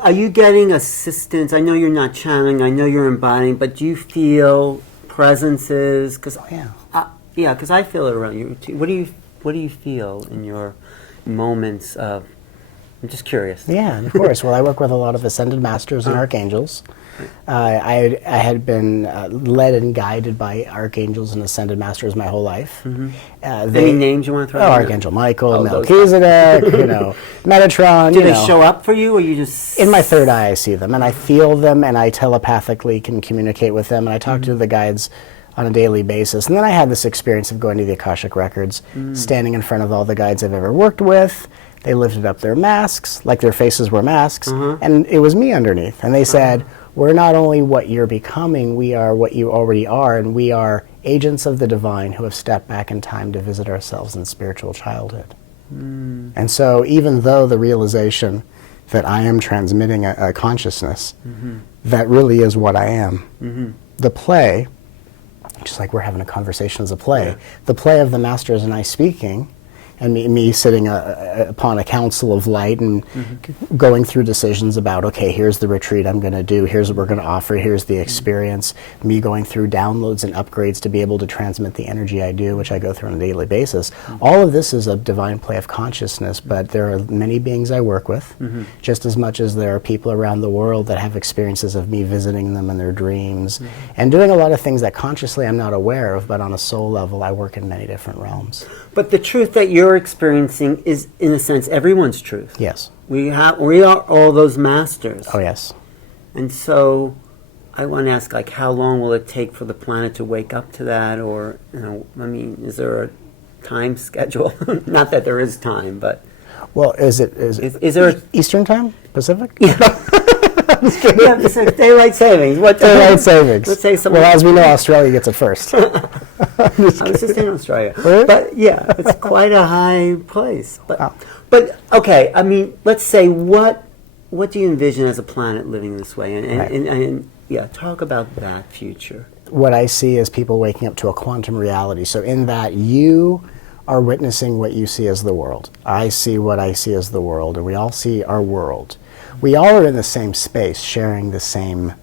Are you getting assistance? I know you're not channeling, I know you're embodying, but do you feel presences? Cause, Yeah. Because I feel it around you too. What do you feel in your moments of, I'm just curious. Yeah, of course. Well, I work with a lot of ascended masters and archangels. I had been led and guided by archangels and ascended masters my whole life. Any names you want to throw out? Archangel Michael, Melchizedek, Metatron. Do they show up for you, or you just... In my third eye, I see them, and I feel them, and I telepathically can communicate with them, and I talk to the guides on a daily basis. And then I had this experience of going to the Akashic Records, standing in front of all the guides I've ever worked with. They lifted up their masks, like their faces were masks, and it was me underneath. And they said, we're not only what you're becoming, we are what you already are, and we are agents of the divine who have stepped back in time to visit ourselves in spiritual childhood. And so even though the realization that I am transmitting a consciousness, that really is what I am, the play, just like we're having a conversation as a play, the play of the masters and I speaking, and me sitting upon a council of light and going through decisions about, okay, here's the retreat I'm going to do, here's what we're going to offer, here's the experience, me going through downloads and upgrades to be able to transmit the energy I do, which I go through on a daily basis. All of this is a divine play of consciousness, but there are many beings I work with, just as much as there are people around the world that have experiences of me visiting them in their dreams, and doing a lot of things that consciously I'm not aware of, but on a soul level I work in many different realms. But the truth that you're experiencing is, in a sense, everyone's truth. Yes. We are all those masters. Oh, yes. And so I want to ask, like, how long will it take for the planet to wake up to that? Or, I mean, is there a time schedule? Not that there is time, but... Well, is there Eastern time? Pacific? Yeah. Yeah, it's daylight savings. What daylight savings? Let's say well, as we know, Australia gets it first. I was just in Australia. Really? But yeah, it's quite a high place. But okay, I mean, let's say what do you envision as a planet living this way? And talk about that future. What I see is people waking up to a quantum reality. So in that, you are witnessing what you see as the world. I see what I see as the world, and we all see our world. We all are in the same space, sharing the same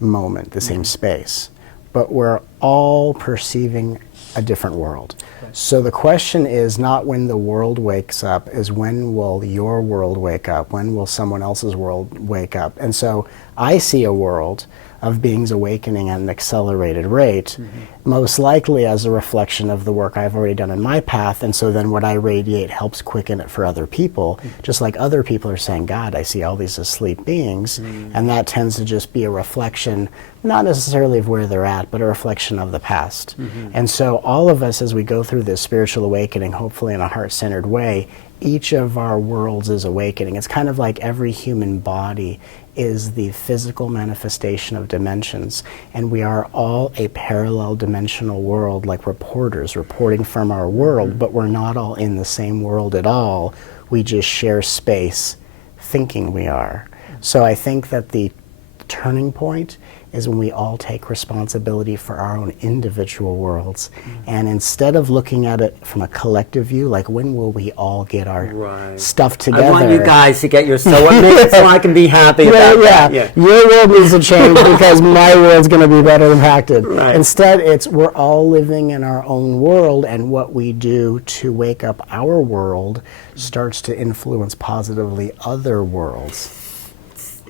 moment, the same space, but we're all perceiving a different world. Okay. So the question is not when the world wakes up, is when will your world wake up? When will someone else's world wake up? And so I see a world of beings awakening at an accelerated rate, most likely as a reflection of the work I've already done in my path, and so then what I radiate helps quicken it for other people, just like other people are saying, God, I see all these asleep beings, and that tends to just be a reflection, not necessarily of where they're at, but a reflection of the past. And so all of us, as we go through this spiritual awakening, hopefully in a heart-centered way, each of our worlds is awakening. It's kind of like every human body is the physical manifestation of dimensions, and we are all a parallel dimensional world, like reporters reporting from our world, but we're not all in the same world at all. We just share space thinking we are. So I think that the turning point is when we all take responsibility for our own individual worlds. And instead of looking at it from a collective view, like when will we all get our stuff together? I want you guys to get your so I can be happy about that. Yeah. Your world needs to change because my world's going to be better impacted. Right. Instead, it's we're all living in our own world, and what we do to wake up our world starts to influence positively other worlds.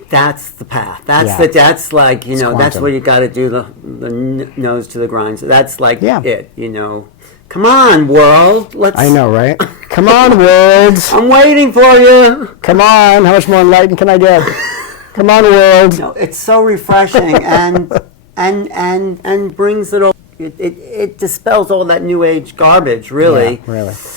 That's the path. That's like, that's where you got to do the nose to the grind. So that's like it, Come on, world. I know, right? Come on, world. I'm waiting for you. Come on. How much more enlightened can I get? Come on, world. It's so refreshing and brings it all. It dispels all that new age garbage, really. Yeah, really.